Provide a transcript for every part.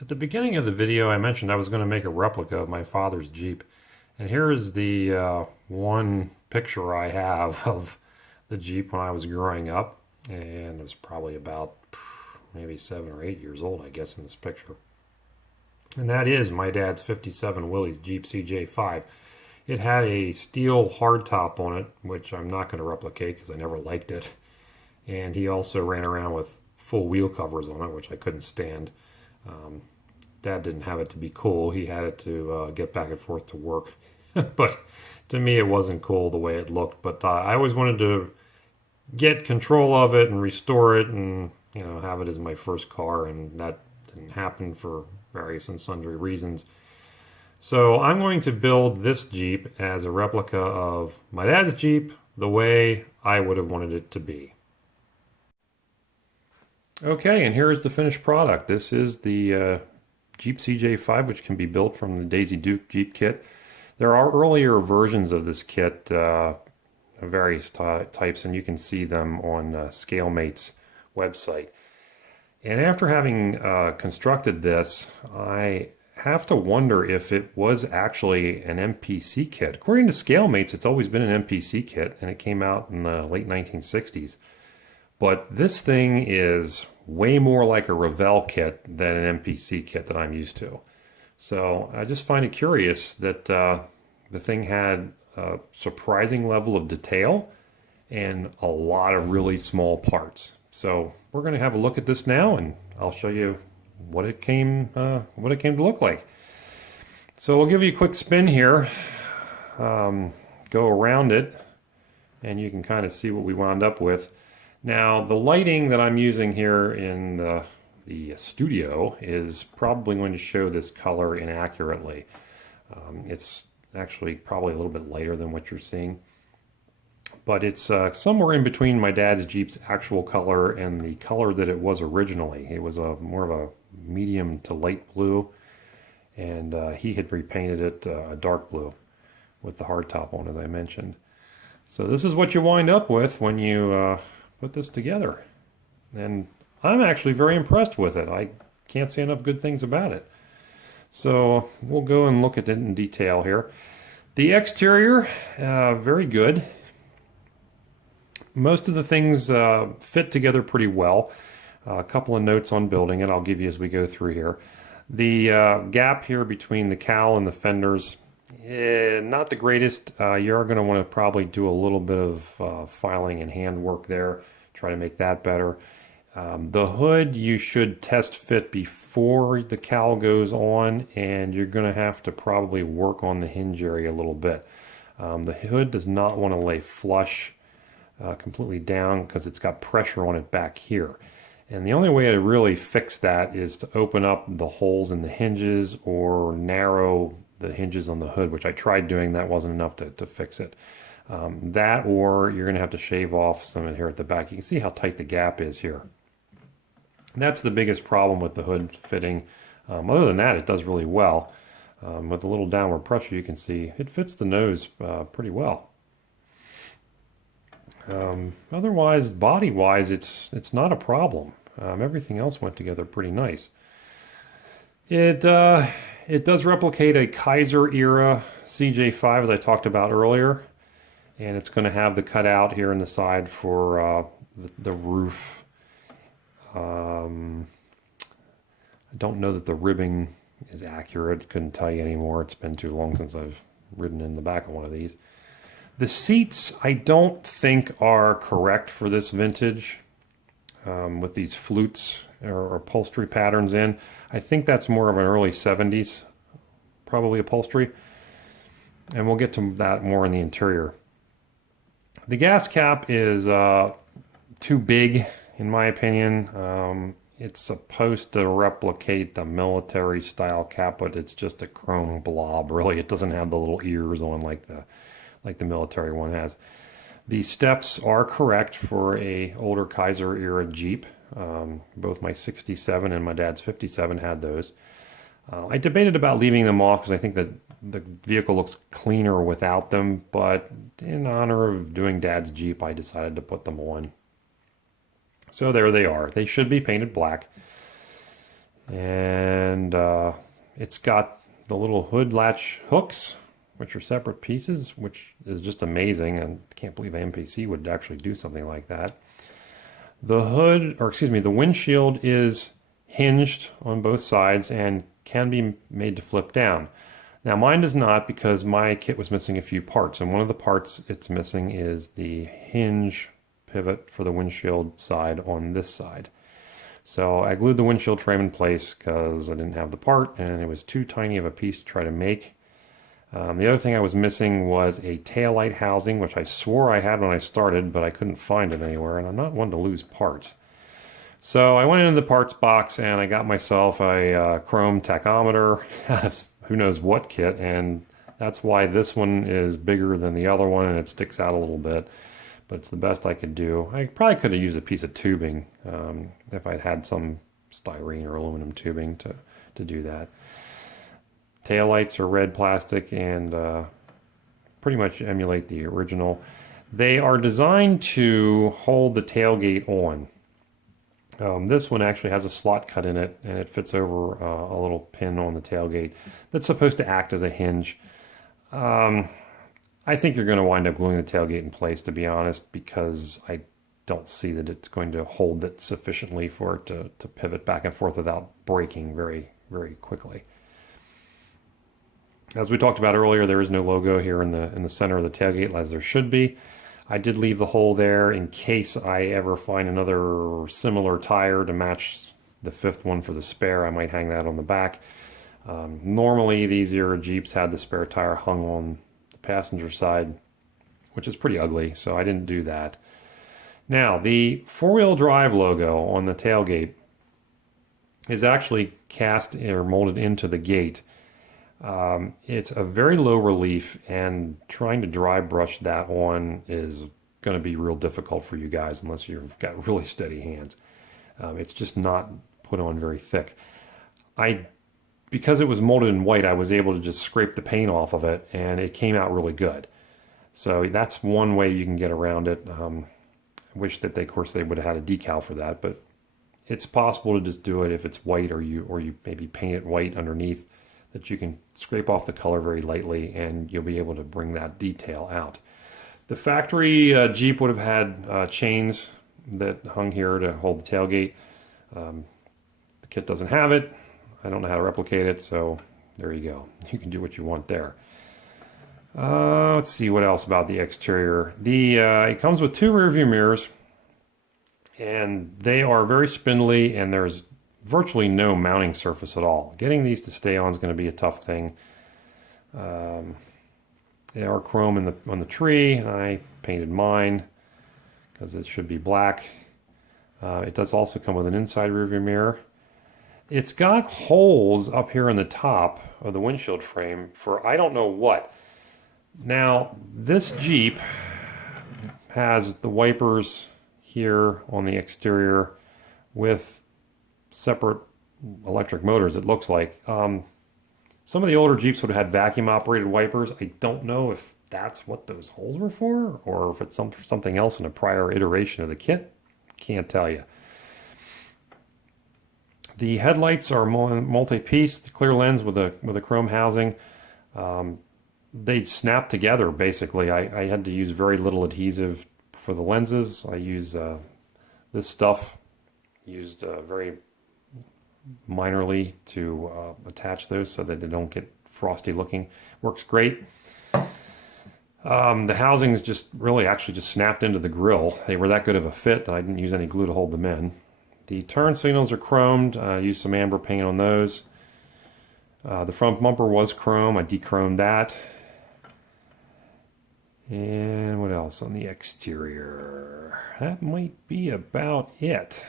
At the beginning of the video, I mentioned I was going to make a replica of my father's Jeep. And here is the one picture I have of the Jeep when I was growing up. And it was probably about maybe 7 or 8 years old, I guess, in this picture. And that is my dad's 57 Willys Jeep CJ-5. It had a steel hardtop on it, which I'm not going to replicate because I never liked it. And he also ran around with full wheel covers on it, which I couldn't stand. Um, Dad didn't have it to be cool. He had it to get back and forth to work. But to me, it wasn't cool the way it looked. But I always wanted to get control of it and restore it and, have it as my first car. And that didn't happen for various and sundry reasons. So I'm going to build this Jeep as a replica of my dad's Jeep the way I would have wanted it to be. Okay, and here is the finished product. This is the Jeep CJ-5, which can be built from the Daisy Duke Jeep kit. There are earlier versions of this kit, various types, and you can see them on ScaleMate's website. And after having constructed this, I have to wonder if it was actually an MPC kit. According to ScaleMates, it's always been an MPC kit, and it came out in the late 1960s. But this thing is way more like a Revell kit than an MPC kit that I'm used to. So I just find it curious that the thing had a surprising level of detail and a lot of really small parts. So we're going to have a look at this now, and I'll show you what it came to look like. So we'll give you a quick spin here, go around it, and you can kind of see what we wound up with. Now, the lighting that I'm using here in the studio is probably going to show this color inaccurately. It's actually probably a little bit lighter than what you're seeing. But it's somewhere in between my dad's Jeep's actual color and the color that it was originally. It was more of a medium to light blue, and he had repainted it a dark blue with the hardtop on, as I mentioned. So this is what you wind up with when you put this together, and I'm actually very impressed with it. I can't say enough good things about it. So we'll go and look at it in detail here. The exterior, very good. Most of the things fit together pretty well. A couple of notes on building it I'll give you as we go through here. The gap here between the cowl and the fenders, not the greatest. You're going to want to probably do a little bit of filing and handwork there, try to make that better. The hood you should test fit before the cowl goes on, and you're going to have to probably work on the hinge area a little bit. The hood does not want to lay flush completely down because it's got pressure on it back here. And the only way to really fix that is to open up the holes in the hinges or narrow the hinges on the hood, which I tried doing. That wasn't enough to fix it. That, or you're going to have to shave off some of here at the back. You can see how tight the gap is here. And that's the biggest problem with the hood fitting. Other than that, it does really well. With a little downward pressure, you can see it fits the nose pretty well. Otherwise, body-wise, it's not a problem. Everything else went together pretty nice. It does replicate a Kaiser era CJ-5, as I talked about earlier, and it's going to have the cutout here in the side for the roof. I don't know that the ribbing is accurate. Couldn't tell you anymore. It's been too long since I've ridden in the back of one of these. The seats, I don't think are correct for this vintage with these flutes or upholstery patterns in. I think that's more of an early 70s, probably upholstery. And we'll get to that more in the interior. The gas cap is too big, in my opinion. It's supposed to replicate the military style cap, but it's just a chrome blob, really. It doesn't have the little ears on like the military one has. The steps are correct for a older Kaiser era Jeep. Both my 67 and my dad's 57 had those. I debated about leaving them off because I think that the vehicle looks cleaner without them, but in honor of doing dad's Jeep, I decided to put them on. So there they are. They should be painted black. And it's got the little hood latch hooks, which are separate pieces, which is just amazing. And I can't believe MPC would actually do something like that. The hood, or excuse me, the windshield is hinged on both sides and can be made to flip down. Now mine does not, because my kit was missing a few parts, and one of the parts it's missing is the hinge pivot for the windshield side on this side. So I glued the windshield frame in place because I didn't have the part and it was too tiny of a piece to try to make. The other thing I was missing was a taillight housing, which I swore I had when I started, but I couldn't find it anywhere, and I'm not one to lose parts. So I went into the parts box and I got myself a chrome tachometer out of who knows what kit, and that's why this one is bigger than the other one and it sticks out a little bit, but it's the best I could do. I probably could have used a piece of tubing if I'd had some styrene or aluminum tubing to do that. Taillights are red plastic and pretty much emulate the original. They are designed to hold the tailgate on. This one actually has a slot cut in it, and it fits over a little pin on the tailgate that's supposed to act as a hinge. I think you're going to wind up gluing the tailgate in place, to be honest, because I don't see that it's going to hold it sufficiently for it to pivot back and forth without breaking very, very quickly. As we talked about earlier, there is no logo here in the center of the tailgate, as there should be. I did leave the hole there in case I ever find another similar tire to match the fifth one for the spare. I might hang that on the back. Normally, these era Jeeps had the spare tire hung on the passenger side, which is pretty ugly, so I didn't do that. Now, the four-wheel drive logo on the tailgate is actually cast or molded into the gate. It's a very low relief, and trying to dry brush that on is going to be real difficult for you guys unless you've got really steady hands. It's just not put on very thick. Because it was molded in white, I was able to just scrape the paint off of it, and it came out really good. So that's one way you can get around it. I wish that of course they would have had a decal for that, but it's possible to just do it if it's white, or you maybe paint it white underneath, that you can scrape off the color very lightly and you'll be able to bring that detail out. The factory Jeep would have had chains that hung here to hold the tailgate. The kit doesn't have it. I don't know how to replicate it, so there you go. You can do what you want there. Let's see what else about the exterior. It comes with two rear view mirrors, and they are very spindly, and there's virtually no mounting surface at all. Getting these to stay on is going to be a tough thing. They are chrome on the tree, and I painted mine because it should be black. It does also come with an inside rearview mirror. It's got holes up here on the top of the windshield frame for I don't know what. Now, this Jeep has the wipers here on the exterior with separate electric motors, it looks like. Some of the older Jeeps would have had vacuum operated wipers. I don't know if that's what those holes were for, or if it's something else in a prior iteration of the kit. Can't tell you. The headlights are multi-piece, the clear lens with a chrome housing. They snap together basically. I had to use very little adhesive for the lenses. I use this stuff, used very minorly to attach those so that they don't get frosty looking. Works great. The housings just actually snapped into the grill. They were that good of a fit that I didn't use any glue to hold them in. The turn signals are chromed. I used some amber paint on those. The front bumper was chrome. I de-chromed that. And what else on the exterior? That might be about it.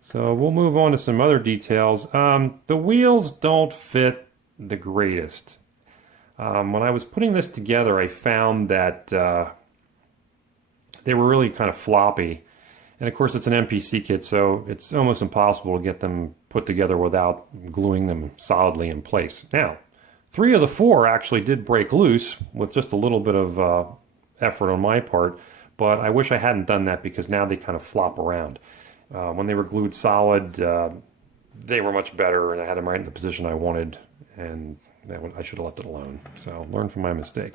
So we'll move on to some other details. The wheels don't fit the greatest. When I was putting this together, I found that they were really kind of floppy. And of course, it's an MPC kit, so it's almost impossible to get them put together without gluing them solidly in place. Now, 3 of the 4 actually did break loose with just a little bit of effort on my part, but I wish I hadn't done that because now they kind of flop around. When they were glued solid, they were much better, and I had them right in the position I wanted, and I should have left it alone. So learn from my mistake.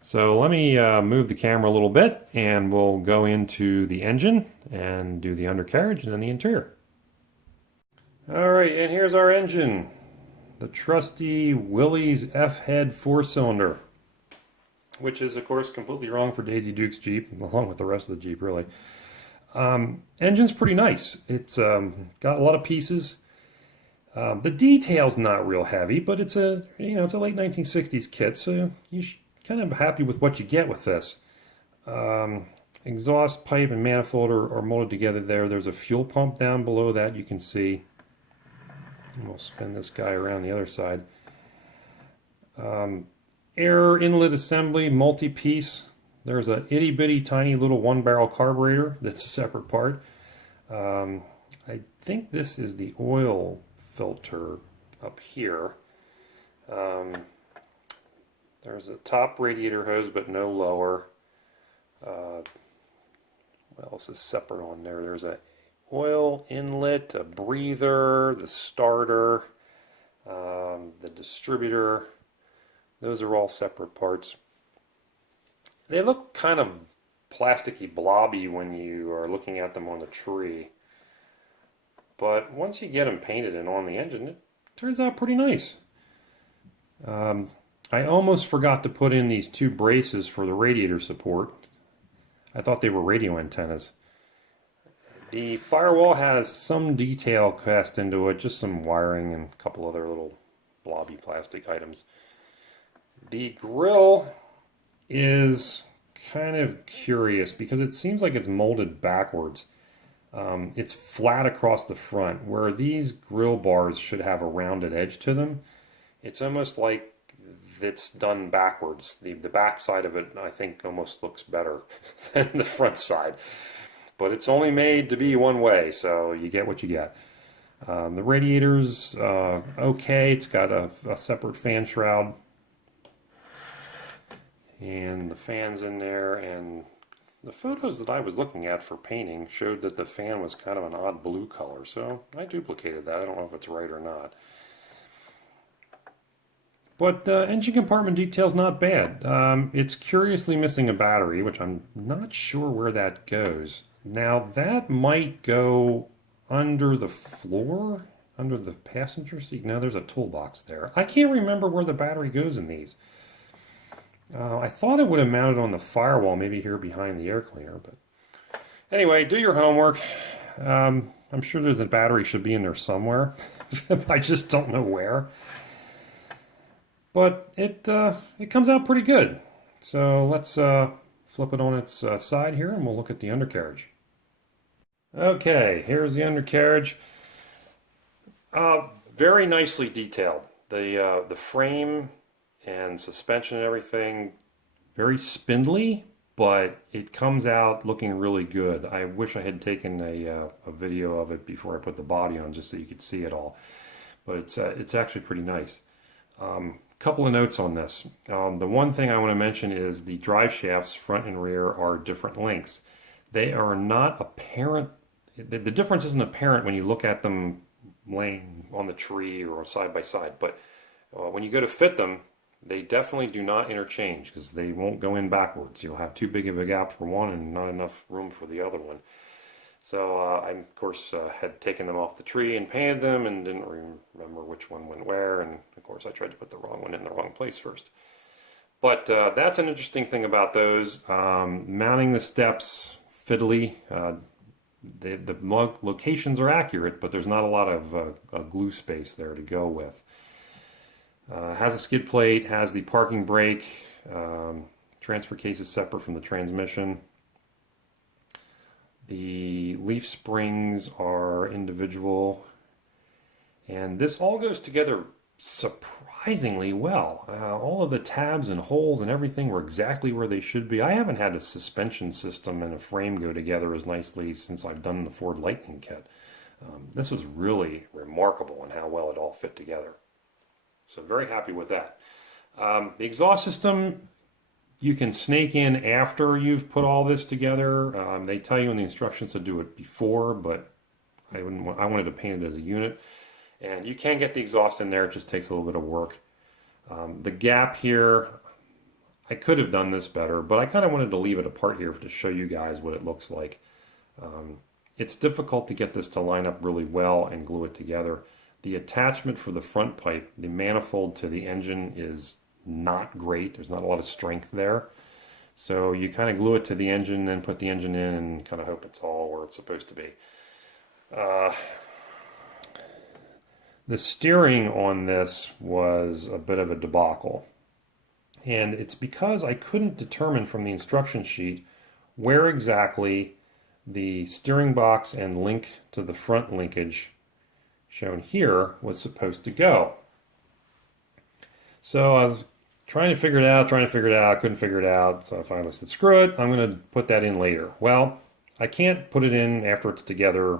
So let me move the camera a little bit, and we'll go into the engine and do the undercarriage and then the interior. All right, and here's our engine. The trusty Willys F-head 4-cylinder, which is, of course, completely wrong for Daisy Duke's Jeep, along with the rest of the Jeep, really. Engine's pretty nice. It's got a lot of pieces. The detail's not real heavy, but it's a late 1960s kit, so you're kind of happy with what you get with this. Exhaust pipe and manifold are molded together there. There's a fuel pump down below that you can see. And we'll spin this guy around the other side. Air inlet assembly, multi-piece. There's a itty-bitty tiny little one-barrel carburetor that's a separate part. I think this is the oil filter up here. There's a top radiator hose, but no lower. What else is separate on there? There's a oil inlet, a breather, the starter, the distributor. Those are all separate parts. They look kind of plasticky, blobby when you are looking at them on the tree. But once you get them painted and on the engine, it turns out pretty nice. I almost forgot to put in these two braces for the radiator support. I thought they were radio antennas. The firewall has some detail cast into it, just some wiring and a couple other little blobby plastic items. The grill is kind of curious because it seems like it's molded backwards. It's flat across the front, where these grill bars should have a rounded edge to them. It's almost like it's done backwards. The back side of it, I think, almost looks better than the front side. But it's only made to be one way, so you get what you get. The radiator's okay. It's got a separate fan shroud. And the fan's in there, and the photos that I was looking at for painting showed that the fan was kind of an odd blue color, so I duplicated that. I don't know if it's right or not. But engine compartment detail's not bad. It's curiously missing a battery, which I'm not sure where that goes. Now, that might go under the floor, under the passenger seat. No, there's a toolbox there. I can't remember where the battery goes in these. I thought it would have mounted on the firewall, maybe here behind the air cleaner. But anyway, do your homework. I'm sure there's a battery should be in there somewhere. I just don't know where. But it comes out pretty good. So let's flip it on its side here, and we'll look at the undercarriage. Okay, here's the undercarriage. Very nicely detailed. The frame and suspension and everything, very spindly, but it comes out looking really good. I wish I had taken a video of it before I put the body on, just so you could see it all. But it's actually pretty nice. Couple of notes on this. The one thing I want to mention is the drive shafts, front and rear, are different lengths. They are not apparent. The difference isn't apparent when you look at them laying on the tree or side by side, but when you go to fit them, they definitely do not interchange because they won't go in backwards. You'll have too big of a gap for one and not enough room for the other one. So I, of course, had taken them off the tree and painted them and didn't remember which one went where. And, of course, I tried to put the wrong one in the wrong place first. But that's an interesting thing about those. Mounting the steps fiddly. The locations are accurate, but there's not a lot of glue space there to go with. Has a skid plate, has the parking brake, transfer case is separate from the transmission. The leaf springs are individual, and this all goes together surprisingly well. All of the tabs and holes and everything were exactly where they should be. I haven't had a suspension system and a frame go together as nicely since I've done the Ford Lightning kit. This was really remarkable in how well it all fit together. So very happy with that. The exhaust system, you can snake in after you've put all this together. They tell you in the instructions to do it before, but I wanted to paint it as a unit. And you can get the exhaust in there, it just takes a little bit of work. The gap here, I could have done this better, but I kind of wanted to leave it apart here to show you guys what it looks like. It's difficult to get this to line up really well and glue it together. The attachment for the front pipe, the manifold to the engine, is not great. There's not a lot of strength there. So you kind of glue it to the engine, then put the engine in and kind of hope it's all where it's supposed to be. The steering on this was a bit of a debacle. And it's because I couldn't determine from the instruction sheet where exactly the steering box and link to the front linkage shown here was supposed to go. So I was trying to figure it out, couldn't figure it out. So I finally said, screw it, I'm going to put that in later. Well, I can't put it in after it's together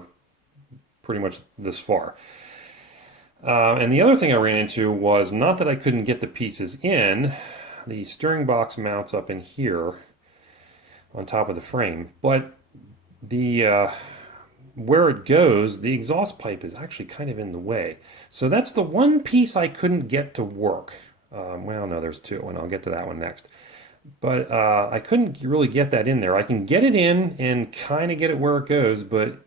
pretty much this far. And the other thing I ran into was not that I couldn't get the pieces in. The steering box mounts up in here on top of the frame, but the where it goes, the exhaust pipe is actually kind of in the way. So that's the one piece I couldn't get to work. Well, no, there's two, and I'll get to that one next. But I couldn't really get that in there. I can get it in and kind of get it where it goes, but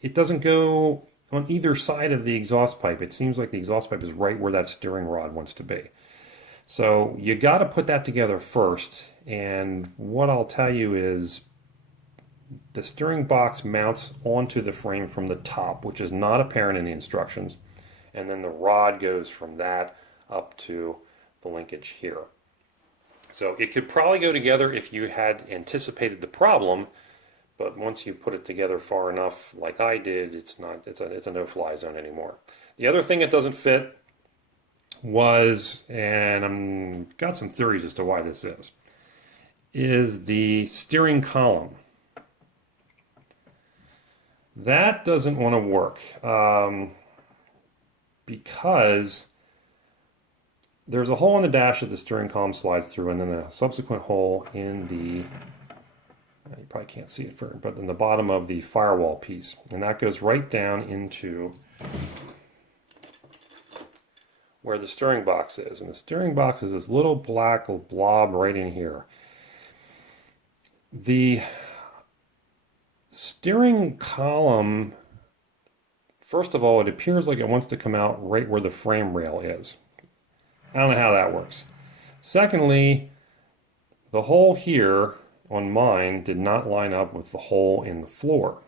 it doesn't go on either side of the exhaust pipe. It seems like the exhaust pipe is right where that steering rod wants to be. So you got to put that together first, and what I'll tell you is the steering box mounts onto the frame from the top, which is not apparent in the instructions, and then the rod goes from that up to the linkage here. So it could probably go together if you had anticipated the problem, but once you put it together far enough, like I did, it's a no-fly zone anymore. The other thing that doesn't fit was, and I've got some theories as to why this is the steering column. That doesn't want to work because there's a hole in the dash that the steering column slides through, and then a subsequent hole in the, you probably can't see it, but in the bottom of the firewall piece. And that goes right down into where the steering box is. And the steering box is this little black blob right in here. The steering column, first of all, it appears like it wants to come out right where the frame rail is. I don't know how that works. Secondly, the hole here on mine did not line up with the hole in the floor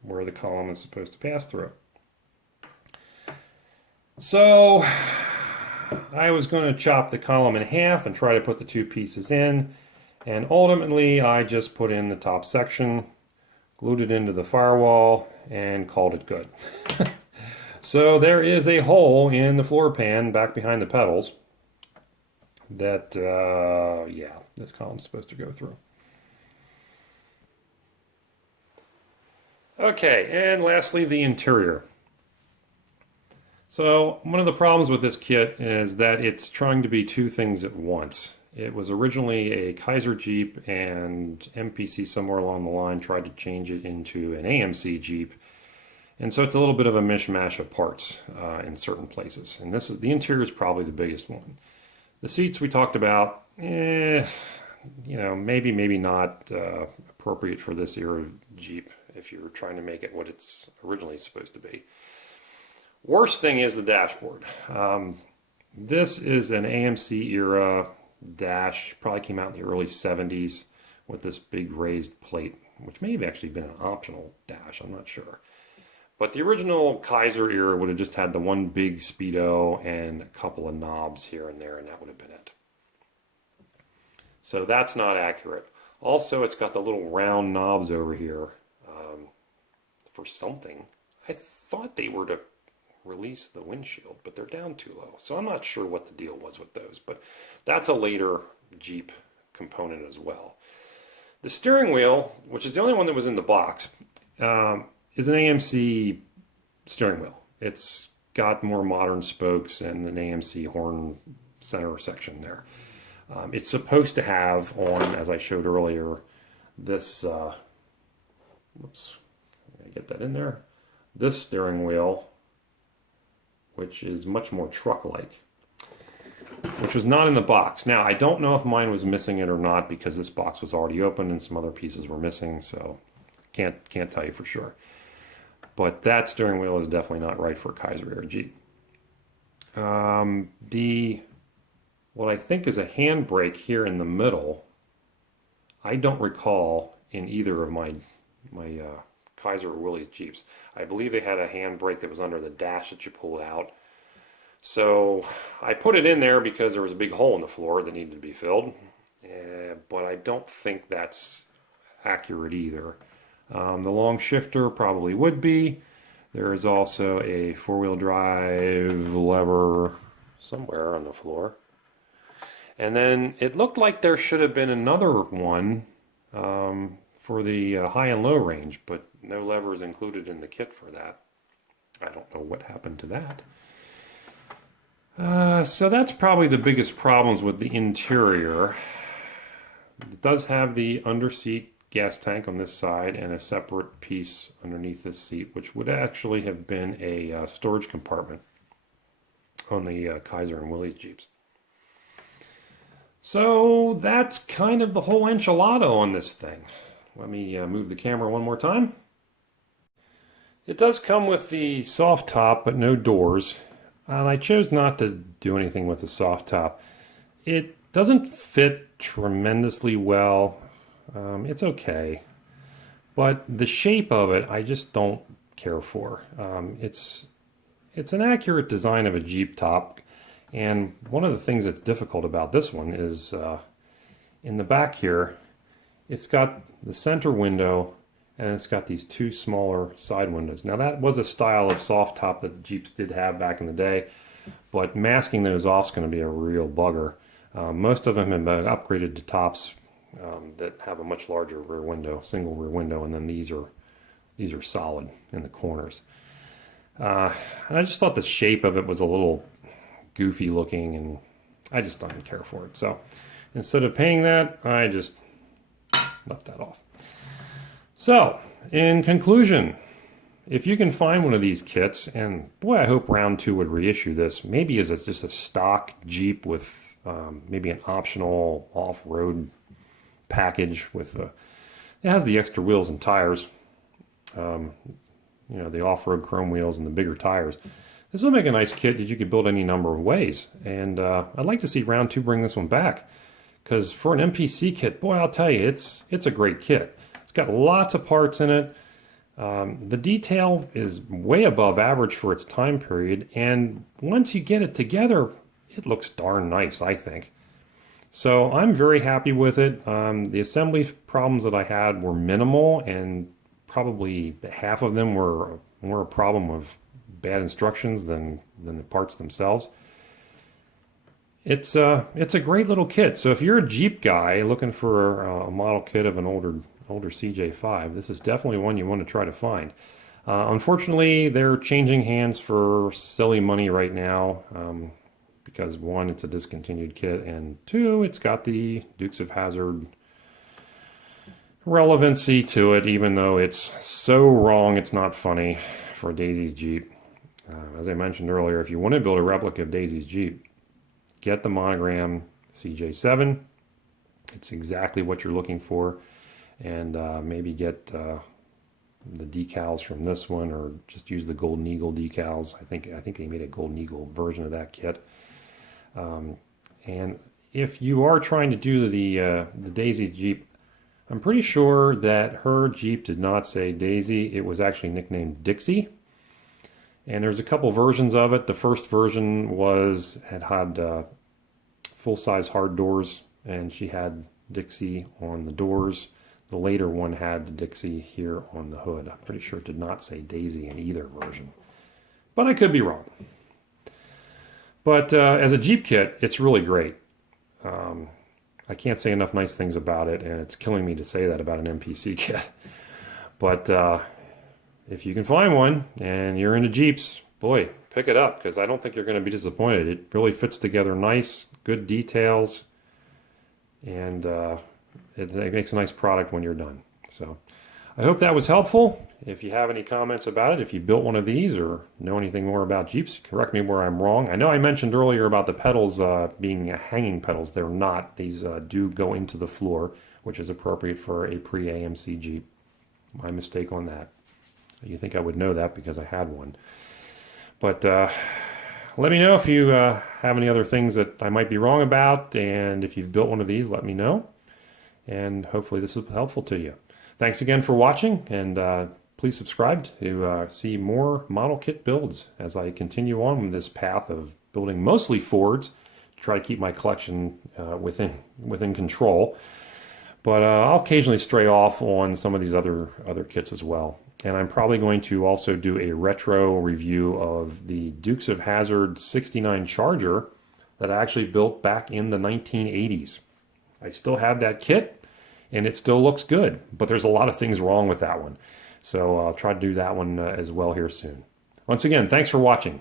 where the column is supposed to pass through. So I was going to chop the column in half and try to put the two pieces in, and ultimately I just put in the top section, glued it into the firewall, and called it good. So there is a hole in the floor pan back behind the pedals that, yeah, this column's supposed to go through. Okay, and lastly, the interior. So one of the problems with this kit is that it's trying to be two things at once. It was originally a Hazzard Jeep, and MPC somewhere along the line tried to change it into an AMC Jeep. And so it's a little bit of a mishmash of parts in certain places. And this is, the interior is probably the biggest one. The seats we talked about, you know, maybe not appropriate for this era of Jeep if you're trying to make it what it's originally supposed to be. Worst thing is the dashboard. This is an AMC era dash, probably came out in the early 70s with this big raised plate, which may have actually been an optional dash, I'm not sure. But the original Kaiser era would have just had the one big speedo and a couple of knobs here and there, and that would have been it. So that's not accurate. Also, it's got the little round knobs over here for something. I thought they were to release the windshield, but they're down too low. So I'm not sure what the deal was with those, but that's a later Jeep component as well. The steering wheel, which is the only one that was in the box, is an AMC steering wheel. It's got more modern spokes and an AMC horn center section there. It's supposed to have on, as I showed earlier, this, whoops, I get that in there, this steering wheel, which is much more truck-like, which was not in the box. Now, I don't know if mine was missing it or not because this box was already open and some other pieces were missing, so can't tell you for sure. But that steering wheel is definitely not right for a Kaiser era Jeep. What I think is a handbrake here in the middle, I don't recall in either of my Kaiser or Willys Jeeps. I believe they had a handbrake that was under the dash that you pulled out. So I put it in there because there was a big hole in the floor that needed to be filled. But I don't think that's accurate either. The long shifter probably would be. There is also a four-wheel drive lever somewhere on the floor. And then it looked like there should have been another one for the high and low range, but no lever is included in the kit for that. I don't know what happened to that. So that's probably the biggest problems with the interior. It does have the under-seat gas tank on this side and a separate piece underneath this seat, which would actually have been a storage compartment on the Kaiser and Willys Jeeps. So that's kind of the whole enchilada on this thing. Let me move the camera one more time. It does come with the soft top, but no doors. And I chose not to do anything with the soft top. It doesn't fit tremendously well. It's okay. But the shape of it, I just don't care for. It's an accurate design of a Jeep top. And one of the things that's difficult about this one is in the back here, it's got the center window and it's got these two smaller side windows. Now that was a style of soft top that Jeeps did have back in the day, but masking those off is going to be a real bugger. Most of them have been upgraded to tops that have a much larger rear window, single rear window, and then these are solid in the corners. And I just thought the shape of it was a little goofy looking, and I just didn't care for it. So instead of paying that, I just left that off. So, in conclusion, if you can find one of these kits, and boy, I hope Round 2 would reissue this, maybe as just a stock Jeep with maybe an optional off-road package with it has the extra wheels and tires, you know, the off-road chrome wheels and the bigger tires. This will make a nice kit that you could build any number of ways, and I'd like to see Round 2 bring this one back, because for an MPC kit, boy, I'll tell you, it's a great kit. It's got lots of parts in it. The detail is way above average for its time period, and once you get it together, it looks darn nice, I think. So I'm very happy with it. The assembly problems that I had were minimal, and probably half of them were more a problem of bad instructions than the parts themselves. It's a great little kit. So if you're a Jeep guy looking for a model kit of an older CJ-5, this is definitely one you want to try to find. Unfortunately, they're changing hands for silly money right now because one, it's a discontinued kit, and two, it's got the Dukes of Hazzard relevancy to it, even though it's so wrong it's not funny for Daisy's Jeep. As I mentioned earlier, if you want to build a replica of Daisy's Jeep, get the monogram CJ-7. It's exactly what you're looking for. And maybe get the decals from this one, or just use the Golden Eagle decals. I think they made a Golden Eagle version of that kit. And if you are trying to do the Daisy's Jeep, I'm pretty sure that her Jeep did not say Daisy. It was actually nicknamed Dixie. And there's a couple versions of it. The first version had full-size hard doors, and she had Dixie on the doors. The later one had the Dixie here on the hood. I'm pretty sure it did not say Daisy in either version, but I could be wrong. But as a Jeep kit, it's really great. I can't say enough nice things about it, and it's killing me to say that about an MPC kit. But if you can find one and you're into Jeeps, boy, pick it up, because I don't think you're going to be disappointed. It really fits together nice, good details, and it makes a nice product when you're done. So I hope that was helpful. If you have any comments about it, if you built one of these or know anything more about Jeeps, correct me where I'm wrong. I know I mentioned earlier about the pedals being hanging pedals. They're not. These do go into the floor, which is appropriate for a pre-AMC Jeep. My mistake on that. You think I would know that because I had one. But let me know if you have any other things that I might be wrong about, and if you've built one of these, let me know. And hopefully this was helpful to you. Thanks again for watching, and please subscribe to see more model kit builds as I continue on this path of building mostly Fords to try to keep my collection within control. But I'll occasionally stray off on some of these other kits as well. And I'm probably going to also do a retro review of the Dukes of Hazzard 69 Charger that I actually built back in the 1980s. I still have that kit, and it still looks good, but there's a lot of things wrong with that one. So I'll try to do that one as well here soon. Once again, thanks for watching.